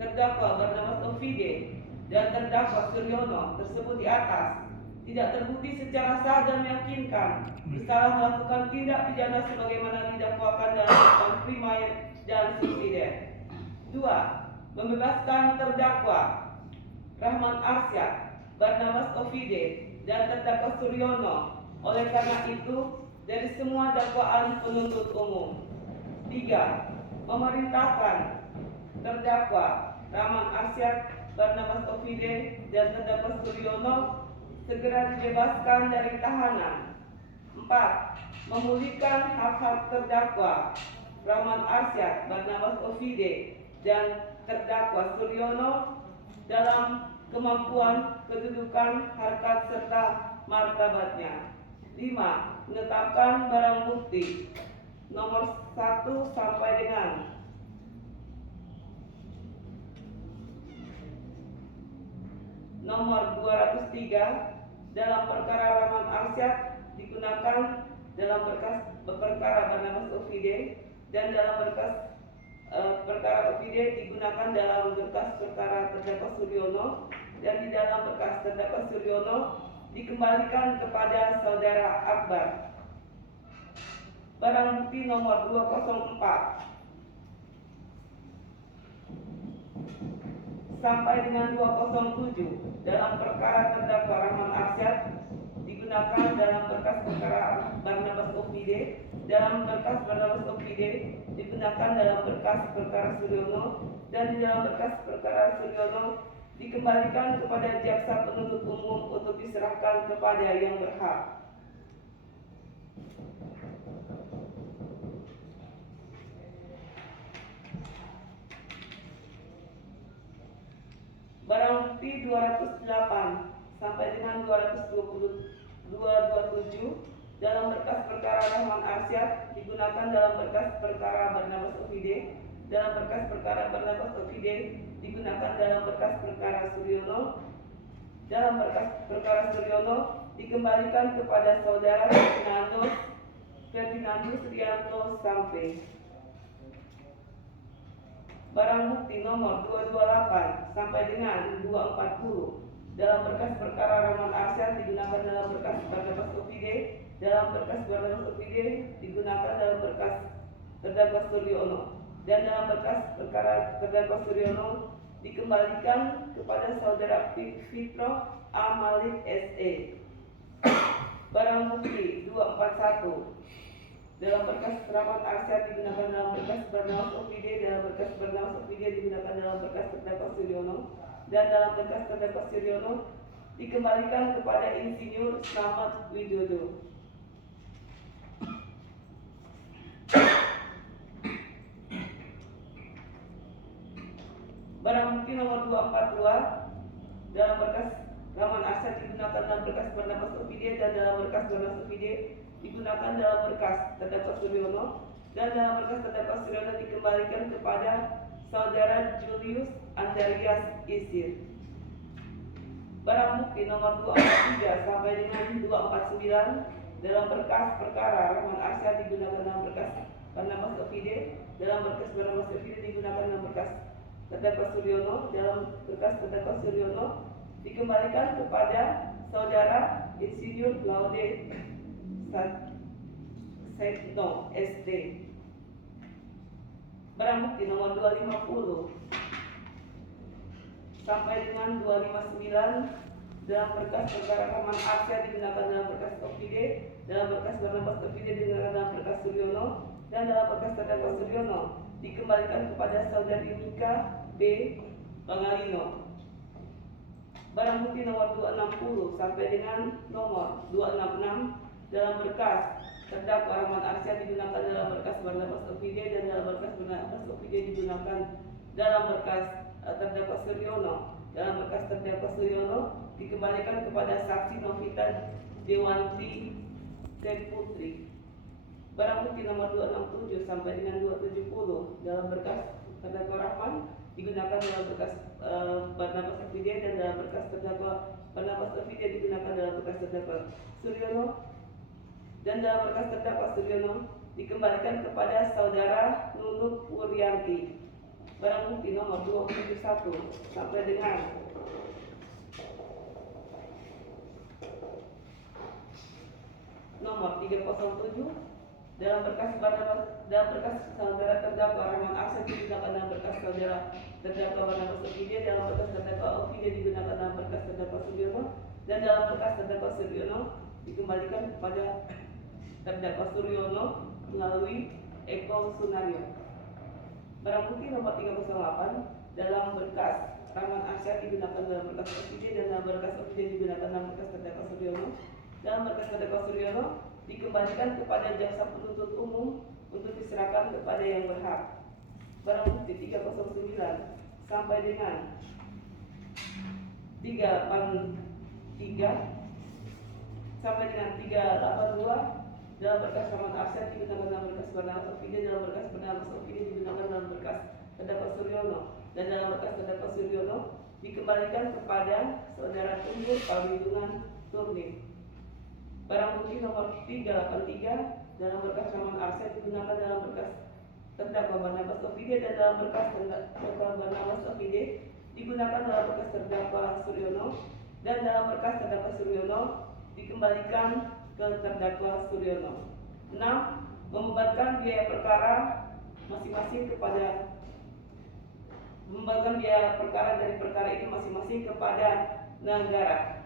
terdakwa Barnabas Ovide dan terdakwa Suryono tersebut di atas tidak terbukti secara sah dan meyakinkan bersalah melakukan tindak pidana sebagaimana didakwakan dalam pasal primer dan subsidiar. 2. Membebaskan terdakwa Rahman Arsyad, Barnabas Ovide dan terdakwa Suryono oleh karena itu dari semua dakwaan penuntut umum. 3. Memerintahkan terdakwa Rahman Arsyad, Barnabas Ovide dan terdakwa Suryono segera dibebaskan dari tahanan. 4. Memulihkan hak-hak terdakwa Rahman Arsyad, Barnabas Ovide dan terdakwa Suryono dalam kemampuan, kedudukan, harkat serta martabatnya. 5. Menetapkan barang bukti nomor 1 sampai dengan nomor 203 dalam perkara Rahman Arsyad digunakan dalam berkas perkara Barnabas Ovide dan dalam berkas perkara Ovide digunakan dalam berkas perkara terdakwa Suryono dan di dalam berkas terdakwa Suryono dikembalikan kepada saudara Akbar. Barang bukti nomor 204 sampai dengan 207 dalam perkara terdakwa Rahman Arsyad digunakan dalam berkas perkara Barnabas Ovide, dalam berkas Barnabas Ovide digunakan dalam berkas perkara Suryono dan di dalam berkas perkara Suryono dikembalikan kepada jaksa penuntut umum untuk diserahkan kepada yang berhak. Barang bukti 208 sampai dengan 227 dalam berkas perkara Rahman Arsyad digunakan dalam berkas perkara Barnabas Ovide, dalam berkas perkara Barnabas Ovide digunakan dalam berkas perkara Suryono, dalam berkas perkara Suryono dikembalikan kepada saudara Ferdinandus Rianto Sampe. Barang bukti nomor 228 sampai dengan 240 dalam berkas perkara Rahman Arsyad digunakan dalam berkas Barnabas Ovide, dalam berkas Barnabas Ovide digunakan dalam berkas terdakwa Suryono dan dalam berkas perkara terdakwa Suryono dikembalikan kepada saudara Fitro A. Malik S.E. Barang bukti 241 dalam berkas Rahman Arsyad digunakan dalam berkas Barnabas Ovide, dalam berkas Barnabas Ovide digunakan dalam berkas terdakwa Suryono dan dalam berkas terdakwa Suryono dikembalikan kepada Insinyur Slamet Widodo. Barang bukti nomor 242 dalam berkas Rahman Arsyad digunakan dalam berkas Barnabas Ovide dan dalam berkas Barnabas Ovide digunakan dalam berkas terdakwa Suryono dan dalam berkas terdakwa Suryono dikembalikan kepada saudara Julius Andarias Isir. Barang bukti nomor 243 sampai dengan 249 dalam berkas perkara Rahman Arsyad digunakan dalam berkas Barnabas Ovide, dalam berkas Barnabas Ovide digunakan dalam berkas terdakwa Suryono, dalam berkas terdakwa Suryono dikembalikan kepada saudara Insinyur Laude Setno SD. Barang bukti nomor 250 sampai dengan 259 dalam berkas perkara Rahman Arsyad digunakan dalam berkas Ovide, dalam berkas Barnabas Ovide digunakan dalam berkas Suryono dan dalam berkas terdakwa Suryono dikembalikan kepada saudari Mika B. Bangalino. Barang bukti nomor 260 sampai dengan nomor 266 dalam berkas terdakwa Rahman Arsyad digunakan dalam berkas Barnabas Ovide dan dalam berkas Barnabas Ovide digunakan dalam berkas terdakwa Suryono, dalam berkas terdakwa Suryono dikembalikan kepada saksi Novita Dewanti Putri. Barang bukti nomor 267 sampai dengan 270 dalam berkas terdakwa Rahman digunakan dalam berkas Barnabas Ovide dan dalam berkas terdakwa Barnabas Ovide digunakan dalam berkas terdakwa Suryono dan dalam berkas terdakwa Suryono dikembalikan kepada saudara Nunuk Wuryanti. Barang bukti nomor 271 sampai dengan nomor 307 dalam berkas saudara terdakwa Rahman Arsyad digunakan dalam berkas saudara terdakwa Barnabas Ovidia, dalam berkas terdakwa Ovidia digunakan dalam berkas terdakwa Suryono, dan dalam berkas terdakwa Suryono dikembalikan kepada terdakwa Suryono melalui Eko Sunario. Barang bukti nomor 308 dalam berkas Rahman Arsyad digunakan dalam berkas Ovidia, dan dalam berkas Ovidia digunakan dalam berkas terdakwa Suryono. Dalam berkas terdakwa Suryono dikembalikan kepada jaksa penuntut umum untuk diserahkan kepada yang berhak. Barang bukti 309 sampai dengan 383 sampai dengan 382 dalam berkas Rahman Arsyad digunakan dalam berkas Barnabas Ovidia, dalam berkas Barnabas Ovidia digunakan dalam berkas terdakwa Suryono, dan dalam berkas terdakwa Suryono dikembalikan kepada saudara Tunggul Palindungan Turnim. Barang bukti nomor 383 dalam berkas Rahman Arsyad digunakan dalam berkas terdakwa Barnabas Ovidia, dan dalam berkas terdakwa Barnabas Ovidia digunakan dalam berkas terdakwa Suryono, dan dalam berkas terdakwa Suryono dikembalikan ke terdakwa Suryono. 6. Membebankan biaya perkara masing-masing kepada dari perkara itu masing-masing kepada negara.